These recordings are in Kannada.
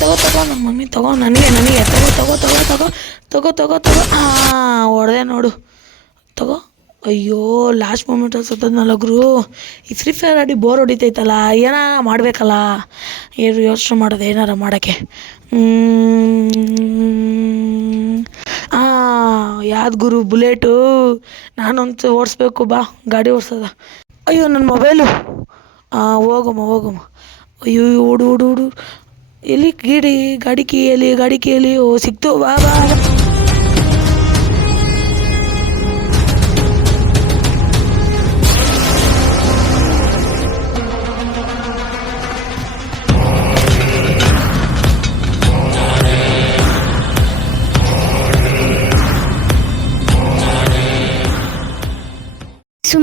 ತಗೋ ತಗೋ ನಮ್ಮ ಮಮ್ಮಿ ತಗೋ ನನಗೆ ತಗೋ ತಗೋ ತಗೋ ತಗೋ ತಗೋ ತಗೋ ತಗೋ ಹೊಡೆದೆ ನೋಡು ತಗೋ. ಅಯ್ಯೋ ಲಾಸ್ಟ್ ಮೂಮೆಂಟಲ್ಲಿ ಸತ್ತದ್ನಲ್ಲ ಗುರು. ಈ ಫ್ರೀ ಫೈರ್ ಆಡಿ ಬೋರ್ ಹೊಡಿತೈತಲ್ಲ, ಏನಾರ ಮಾಡಬೇಕಲ್ಲ. ಏನು ಯೋಚನೆ ಮಾಡೋದು ಏನಾರ ಮಾಡೋಕ್ಕೆ. ಯಾವ್ದು ಗುರು ಬುಲೆಟು, ನಾನಂತೂ ಓಡಿಸ್ಬೇಕು ಬಾ ಗಾಡಿ ಓಡಿಸೋದ. ಅಯ್ಯೋ ನನ್ನ ಮೊಬೈಲು. ಹೋಗಮ್ಮ. ಅಯ್ಯೋ ಓಡು ಓಡು ಓಡು. ಎಲ್ಲಿ ಗಾಡಿ ಕೀಯಲ್ಲಿ ಓ ಸಿಕ್ತು ಬಾ ಬಾ.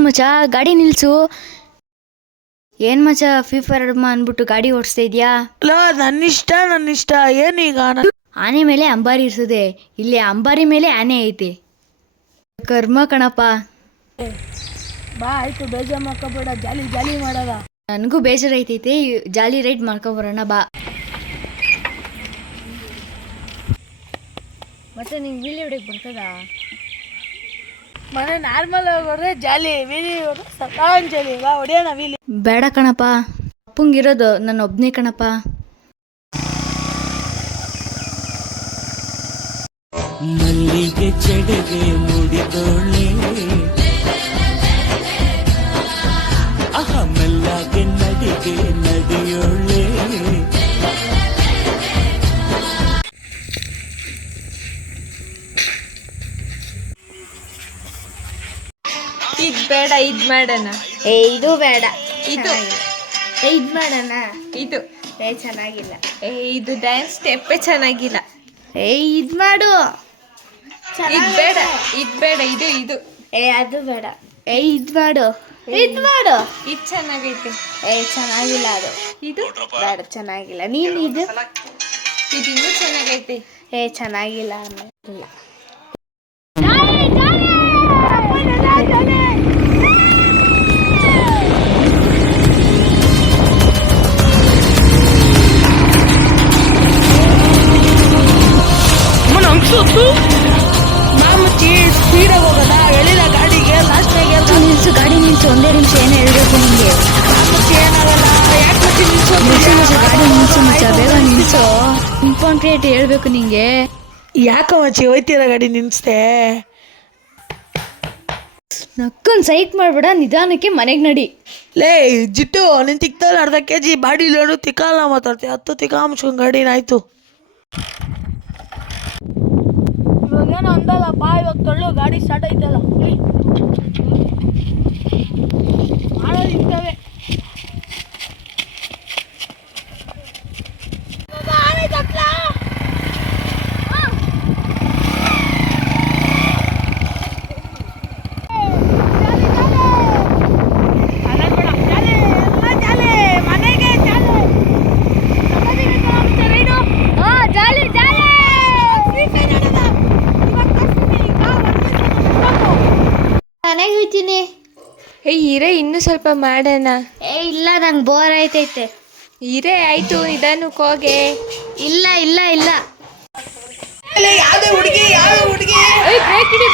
ಮಚ ಗಾಡಿ ನಿಲ್ಸು. ಏನ್ ಮಚ ಫ್ರೀ ಫೈರ್ ಅಂದ್ಬಿಟ್ಟು ಗಾಡಿ ಓಡಿಸ್ತಾ ಇದೆಯಾ? ನನ್ನಿಷ್ಟ ಏನೀಗ. ಆನೆ ಮೇಲೆ ಅಂಬಾರಿ ಇರ್ತದೆ, ಇಲ್ಲಿ ಅಂಬಾರಿ ಮೇಲೆ ಆನೆ ಐತೆ. ಕರ್ಮ ಕಣಪ್ಪ. ಬಾ ಆಯ್ತು, ಬೇಜಾರು ಮಾಡ್ಕೊಬೇಡ, ಜಾಲಿ ಮಾಡದ. ನನಗೂ ಬೇಜಾರೈತೈತೆ, ಜಾಲಿ ರೈಡ್ ಮಾಡ್ಕೊಬರೋಣ ಬಾ. ಮತ್ತೆ ನಿಂಗೆ ವೀಲಿ ಹೊಡೆಯಕ್ಕೆ ಬರ್ತದ? ಮನೆ ನಾರ್ಮಲ್ ಹೊಡೆದ್ರೆ ಜಾಲಿ, ವೀಲಿ ಹೊಡೆದ್ರೆ ಸಕಾಂಜಲಿ. ಬಾ ಹೊಡೆಯೋಣ ವೀಲಿ. ಬೇಡ ಕಣಪ್ಪ, ಅಪ್ಪಂಗಿರೋದು ನನ್ನ ಒಬ್ನೇ ಕಣಪ್ಪ. ಮಲ್ಲಿಗೆ ಚೆಡೆಗೆ ಮುಡಿದೋಳೆ, ಮೆಲ್ಲಗೆ ನಡಿಗೆ ನಡಿಯೋಳೆ. ಇದ್ ಬೇಡ, ಇದ್ ಮಾಡೋಣ. ಇದು ಬೇಡ, ಇದು ಇದ್ ಮಾಡೋಣ. ಇದು ಚೆನ್ನಾಗಿಲ್ಲ. ಇದು ಡ್ಯಾನ್ಸ್ ಸ್ಟೆಪ್ಪೇ ಚೆನ್ನಾಗಿಲ್ಲ. ಇದ್ ಮಾಡು. ಇದ್ ಬೇಡ, ಇದು ಇದು ಅದು ಬೇಡ. ಇದ್ ಮಾಡು. ಇದ್ ಚೆನ್ನಾಗೈತೆ. ಚೆನ್ನಾಗಿಲ್ಲ ಅದು. ಇದು ಬೇಡ, ಚೆನ್ನಾಗಿಲ್ಲ. ನೀನು ಇದು ಇನ್ನೂ ಚೆನ್ನಾಗೈತೆ. ಚೆನ್ನಾಗಿಲ್ಲ ಇಲ್ಲ. ಸ್ಪೀಡಾಗಿ ಹೋಗೋದ ಎಳಿದ ಗಾಡಿಗೆ ಲಾಸ್ಟ್ನಾಗೆ ನಿಲ್ಸು, ಗಾಡಿ ನಿಲ್ಸು. ಒಂದೇ ನಿಮಿಷ ಏನೋ ಹೇಳ್ಬೇಕು ನಿಮಗೆ. ಏನಾಗಲ್ಲ, ಯಾಕೆ ಗಾಡಿ ನಿಲ್ಸು ಮಚ್ಚ, ಬೇಗ ನಿಲ್ಸು. ಇಂಪಾರ್ಟೆಂಟ್ ಹೇಳ್ಬೇಕು ನಿಂಗೆ. ಯಾಕ ಮಚ್ಚಿ ಹೋಯ್ತೀರ ಗಾಡಿ ನಿಲ್ಸ್ದೆ? ನಕ್ಕನ್ ಸೈಕ್ ಮಾಡ್ಬೇಡ, ನಿಧಾನಕ್ಕೆ ಮನೆಗೆ ನಡಿ. ಲೇ ಜಿಟ್ಟು, ನಿನ್ ತಿಕ್ತಲ್ಲಿ ಅರ್ಧ kg ಬಾಡಿ ಲೋಡು ತಿಕ್ಕಲ್ಲ ಮಾತಾಡ್ತೀವಿ. 10 ತಿಕ್ಕ ಮುಚ್ಕೊಂಡು ಗಾಡಿನಾಯ್ತು. ಇವಾಗೇನೋ ಅಂದಲ್ಲಪ್ಪ, ಇವಾಗ ತೊಳ್ಳು ಗಾಡಿ ಸ್ಟಾರ್ಟ್ ಐತಲ್ಲ. ಮಾಡೋದು ಇಂಥವೇ. ಮನೆಗೆ ಹೋಗ್ತೀನಿ. ಹೀರೆ ಇನ್ನೂ ಸ್ವಲ್ಪ ಮಾಡೋಣ. ಇಲ್ಲ, ನಂಗೆ ಬೋರ್ ಆಯ್ತೈತೆ. ಹೀರೆ ಆಯ್ತು, ನಿಧಾನಕ್ಕೆ ಹೋಗೆ. ಇಲ್ಲ. ಯಾವ್ದೇ ಹುಡುಗಿ ಬ್ರೇಕ್ ಇಡಿ.